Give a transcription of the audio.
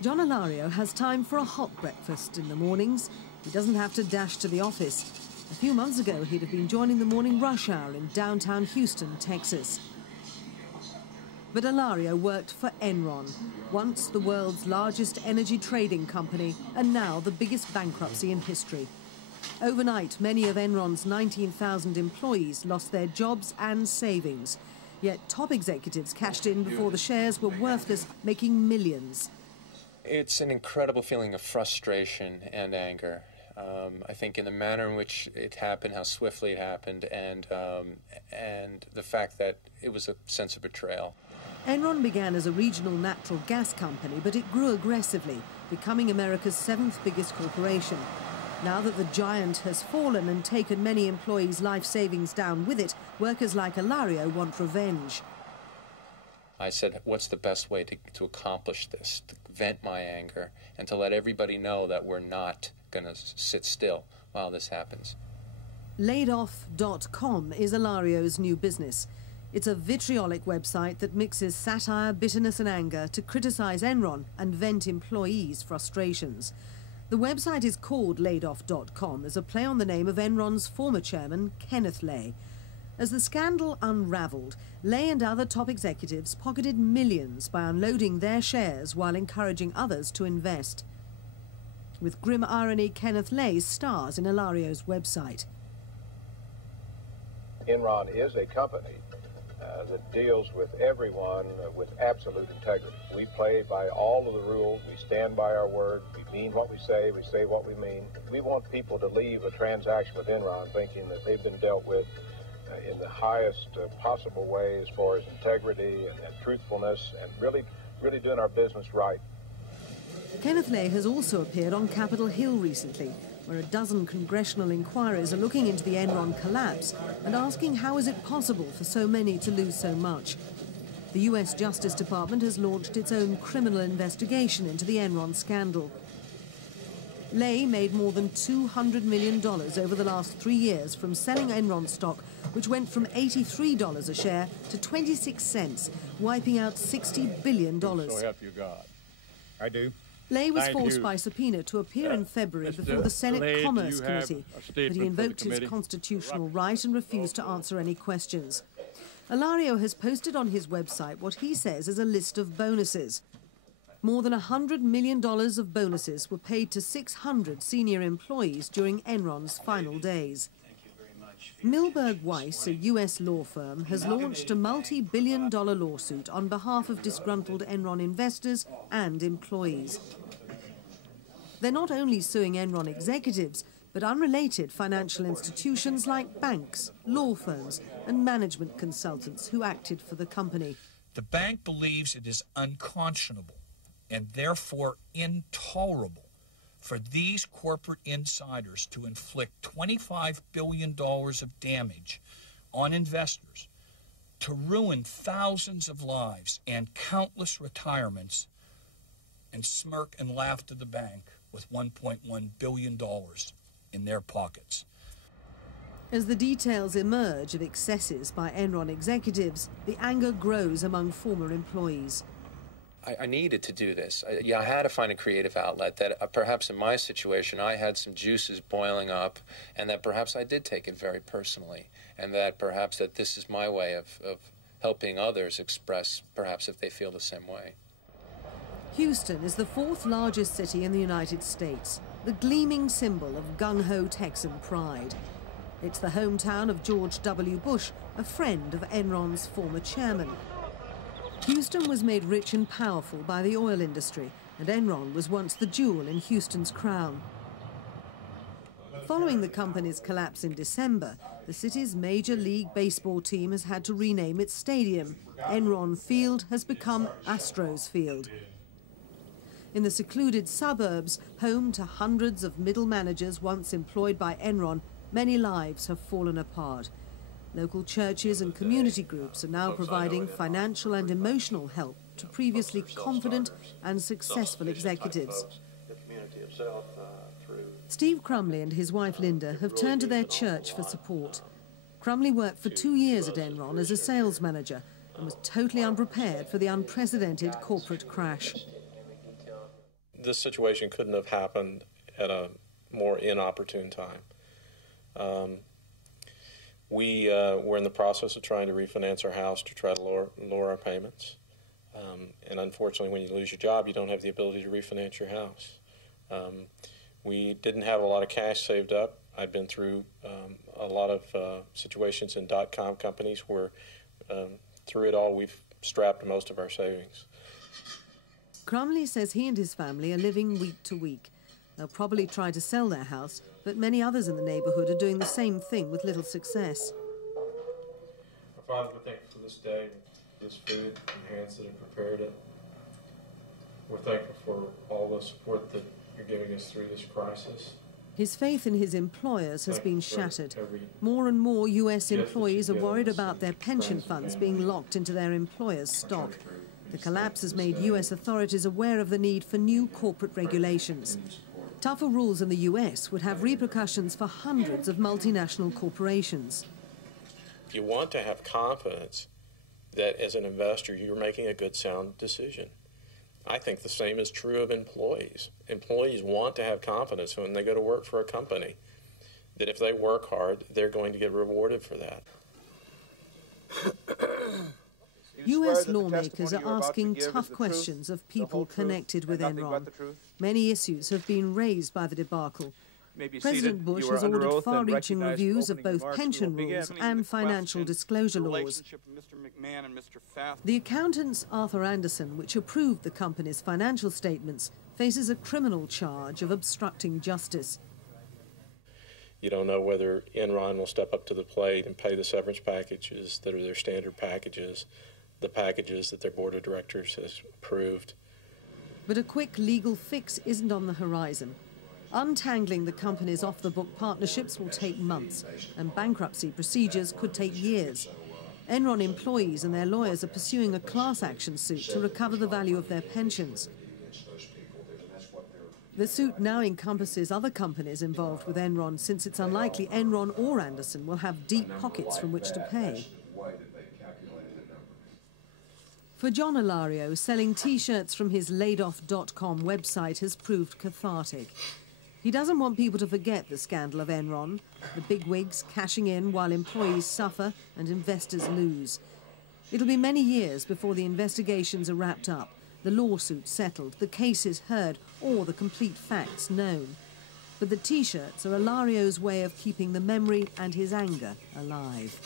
John Ilario has time for a hot breakfast in the mornings. He doesn't have to dash to the office. A few months ago, he'd have been joining the morning rush hour in downtown Houston, Texas. But Ilario worked for Enron, once the world's largest energy trading company and now the biggest bankruptcy in history. Overnight, many of Enron's 19,000 employees lost their jobs and savings. Yet top executives cashed in before the shares were worthless, making millions. It's an incredible feeling of frustration and anger. I think in the manner in which it happened, how swiftly it happened, and the fact that it was a sense of betrayal. Enron began as a regional natural gas company, but it grew aggressively, becoming America's 7th biggest corporation. Now that the giant has fallen and taken many employees' life savings down with it, workers like Ilario want revenge. I said, what's the best way to accomplish this, to vent my anger, and to let everybody know that we're not going to sit still while this happens. Layoff.com is Ilario's new business. It's a vitriolic website that mixes satire, bitterness and anger to criticize Enron and vent employees' frustrations. The website is called Layoff.com as a play on the name of Enron's former chairman, Kenneth Lay. As the scandal unravelled, Lay and other top executives pocketed millions by unloading their shares while encouraging others to invest. With grim irony, Kenneth Lay stars in Ilario's website. Enron is a company that deals with everyone with absolute integrity. We play by all of the rules. We stand by our word. We mean what we say what we mean. We want people to leave a transaction with Enron thinking that they've been dealt with in the highest possible way as far as integrity and truthfulness and really doing our business right. Kenneth Lay has also appeared on Capitol Hill recently, where a dozen congressional inquiries are looking into the Enron collapse and asking how is it possible for so many to lose so much. The US Justice Department has launched its own criminal investigation into the Enron scandal. Lay made more than $200 million over the last 3 years from selling Enron stock, which went from $83 a share to 26 cents, wiping out $60 billion. So help you God. I do. Lay was forced by subpoena to appear in February before the Senate Commerce Committee, but he invoked his constitutional right and refused to answer any questions. Ilario has posted on his website what he says is a list of bonuses. More than $100 million of bonuses were paid to 600 senior employees during Enron's final days. Milberg Weiss, a US law firm, has launched a multi-billion-dollar lawsuit on behalf of disgruntled Enron investors and employees. They're not only suing Enron executives, but unrelated financial institutions like banks, law firms, and management consultants who acted for the company. The bank believes it is unconscionable and therefore intolerable for these corporate insiders to inflict $25 billion of damage on investors, to ruin thousands of lives and countless retirements, and smirk and laugh to the bank with $1.1 billion in their pockets. As the details emerge of excesses by Enron executives, the anger grows among former employees. I needed to do this. I had to find a creative outlet that perhaps in my situation I had some juices boiling up, and that perhaps I did take it very personally, and that perhaps that this is my way of helping others express perhaps if they feel the same way. Houston is the 4th largest city in the United States, the gleaming symbol of gung-ho Texan pride. It's the hometown of George W. Bush, a friend of Enron's former chairman. Houston was made rich and powerful by the oil industry, and Enron was once the jewel in Houston's crown. Following the company's collapse in December, the city's Major League Baseball team has had to rename its stadium. Enron Field has become Astros Field. In the secluded suburbs, home to hundreds of middle managers once employed by Enron, many lives have fallen apart. Local churches and community groups are now providing financial and emotional help to previously confident and successful executives. Steve Crumley and his wife Linda have turned to their church for support. Crumley worked for 2 years at Enron as a sales manager and was totally unprepared for the unprecedented corporate crash. this situation couldn't have happened at a more inopportune time. We were in the process of trying to refinance our house to try to lower our payments. And unfortunately, when you lose your job, you don't have the ability to refinance your house. We didn't have a lot of cash saved up. I've been through a lot of situations in .com companies where through it all we've strapped most of our savings. Crumley says he and his family are living week to week. They'll probably try to sell their house, but many others in the neighbourhood are doing the same thing with little success. Our Father, we thank you for this day, this food, enhanced it and prepared it. We're thankful for all the support that you're giving us through this crisis. His faith in his employers has been shattered. More and more US employees are worried about their pension funds being locked into their employers' stock. The collapse has made US authorities aware of the need for new corporate regulations. Tougher rules in the US would have repercussions for hundreds of multinational corporations. You want to have confidence that as an investor you're making a good, sound decision. I think the same is true of employees. Employees want to have confidence when they go to work for a company that if they work hard, they're going to get rewarded for that. US lawmakers are asking tough questions of people connected with Enron. Many issues have been raised by the debacle. President Bush has ordered far-reaching reviews of both pension rules and financial disclosure laws. The accountant's Arthur Andersen, which approved the company's financial statements, faces a criminal charge of obstructing justice. You don't know whether Enron will step up to the plate and pay the severance packages that are their standard packages, the packages that their board of directors has approved. But a quick legal fix isn't on the horizon. Untangling the company's off-the-book partnerships will take months, and bankruptcy procedures could take years. Enron employees and their lawyers are pursuing a class action suit to recover the value of their pensions. The suit now encompasses other companies involved with Enron, since it's unlikely Enron or Andersen will have deep pockets from which to pay. For John Ilario, selling T-shirts from his laidoff.com website has proved cathartic. He doesn't want people to forget the scandal of Enron, the bigwigs cashing in while employees suffer and investors lose. It'll be many years before the investigations are wrapped up, the lawsuit settled, the cases heard, or the complete facts known. But the T-shirts are Ilario's way of keeping the memory and his anger alive.